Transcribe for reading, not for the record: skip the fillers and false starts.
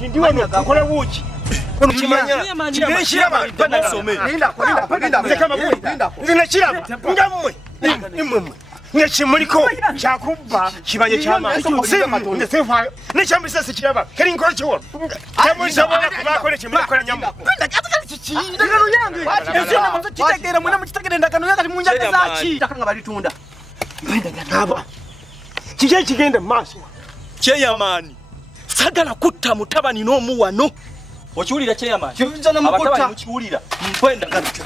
ndi wano kola wuki kono kimanya kiraba banasome linda kama nina kiraba ngamwe nimwe ngechimuliko chakubba kibanye chama ndesefa nechambisa sikiraba kali nkora cyo tamwisha bana kubakore chimuliko nyamu ndakano yange ezo nazo kitegera mwana mukitegera ndakano yakati munjage zachi takanga balitunda ndakaba kije kigenda maso cheyamani sagala kutta mutabani no muwano okiwulira cheyamani kivunja na mukutta mukiwulira mpwenda kati